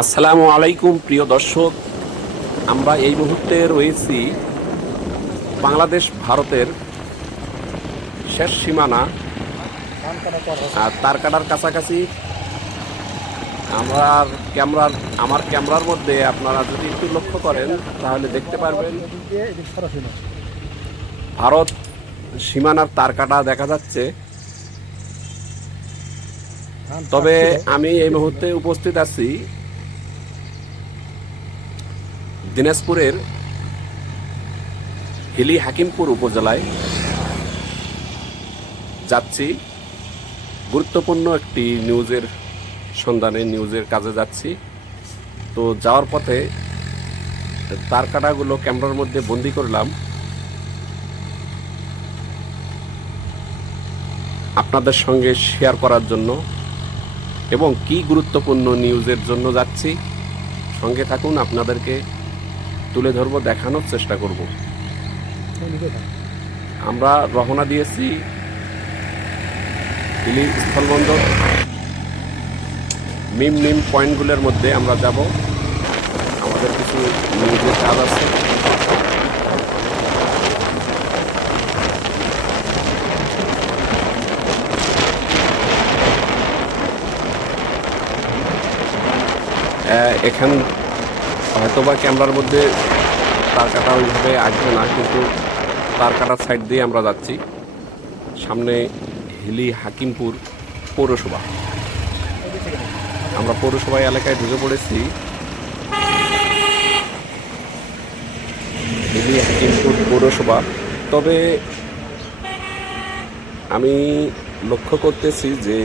আসসালামু আলাইকুম, প্রিয় দর্শক। আমরা এই মুহূর্তে রয়েছি বাংলাদেশ, ভারতের শেষ সীমানা আর তার কাটার কাছাকাছি। আমার ক্যামেরার আমার ক্যামেরার মধ্যে আপনারা যদি একটু লক্ষ্য করেন, তাহলে দেখতে পারবেন ভারত সীমানার তার কাটা দেখা যাচ্ছে। তবে আমি এই মুহূর্তে উপস্থিত আছি দিনাজপুরের হিলি হাকিমপুর উপজেলায় যাচ্ছি। গুরুত্বপূর্ণ একটি নিউজের সন্ধানে, নিউজের কাজে যাচ্ছি। তো যাওয়ার পথে তার কাটাগুলো ক্যামেরার মধ্যে বন্দি করলাম। আপনাদের সঙ্গে শেয়ার করার জন্য এবং কি গুরুত্বপূর্ণ নিউজের জন্য যাচ্ছি, সঙ্গে থাকুন আপনাদেরকে। তুলে ধরবো দেখানোর চেষ্টা করব। আমরা রওনা দিয়েছি হিলি স্থলবন্দর। মিম মিম পয়েন্টগুলোর মধ্যে আমরা যাব। আমাদের কিছু কাজ আছে। আহ, এখান হয়তোবা ক্যামেরার মধ্যে তার কাটা ওইভাবে আসবে না, কিন্তু তার কাটার সাইড দিয়ে আমরা যাচ্ছি। সামনে হিলি হাকিমপুর পৌরসভা। আমরা পৌরসভা এলাকায় ঢুকে পড়েছি। হিলি হাকিমপুর পৌরসভা। তবে আমি লক্ষ্য করতেছি যে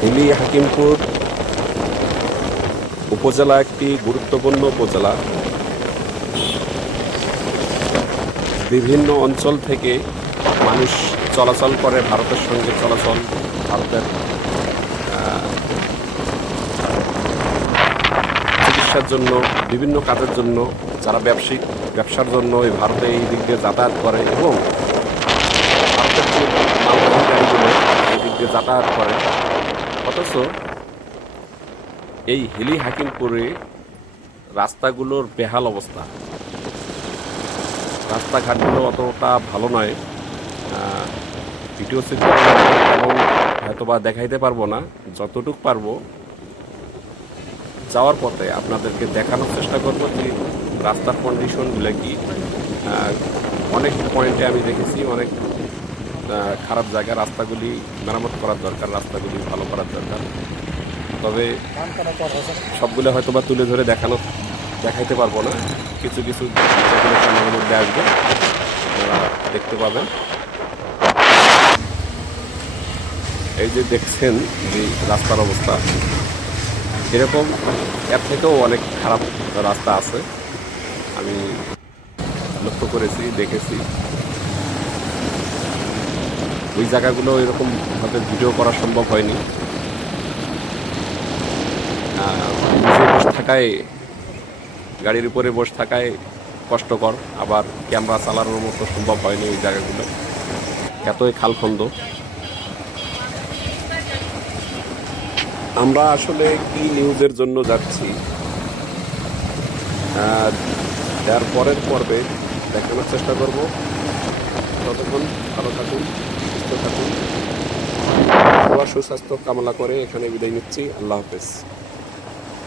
হিলি হাকিমপুর উপজেলা একটি গুরুত্বপূর্ণ উপজেলা। বিভিন্ন অঞ্চল থেকে মানুষ চলাচল করে ভারতের সঙ্গে চলাচল, ভারতের চিকিৎসার জন্য, বিভিন্ন কাজের জন্য যারা ব্যবসায়িক ব্যবসার জন্য এই ভারতে এই দিক দিয়ে যাতায়াত করে এবং ভারতের এই দিক দিয়ে যাতায়াত করে, অথচ এই হিলি হাকিমপুরে রাস্তাগুলোর বেহাল অবস্থা। রাস্তাঘাটগুলো অতটা ভালো নয়। ভিডিও হয়তো বা দেখাইতে পারব না। যতটুক পারব যাওয়ার পথে আপনাদেরকে দেখানোর চেষ্টা করব যে রাস্তার কন্ডিশনগুলো কি। অনেক পয়েন্টে আমি দেখেছি, অনেক খারাপ জায়গা রাস্তাগুলি মেরামত করার দরকার, রাস্তাগুলি ভালো করার দরকার। তবে সবগুলো হয়তো বা তুলে ধরে দেখানো, দেখাইতে পারব না। কিছু কিছু যেগুলো মধ্যে আসবে দেখতে পাবেন। এই যে দেখছেন যে রাস্তার অবস্থা, এরকম এর থেকেও অনেক খারাপ রাস্তা আছে। আমি লক্ষ্য করেছি, দেখেছি। ওই জায়গাগুলো এরকম ভাবে ভিডিও করা সম্ভব হয়নি। থাকায়, গাড়ির উপরে বসে থাকায় কষ্টকর। আবার ক্যামেরা চালানোর মতো সম্ভব হয়নি ওই জায়গাগুলো। এতই খালখন্দ আমরা আসলে কি নিউজের জন্য যাচ্ছি? তার পরের পর্বে দেখানোর চেষ্টা করব। ততক্ষণ ভালো থাকুন, সুস্থ থাকুন। সুস্বাস্থ্য কামনা করে এখানে বিদায় নিচ্ছি। আল্লাহ হাফেজ।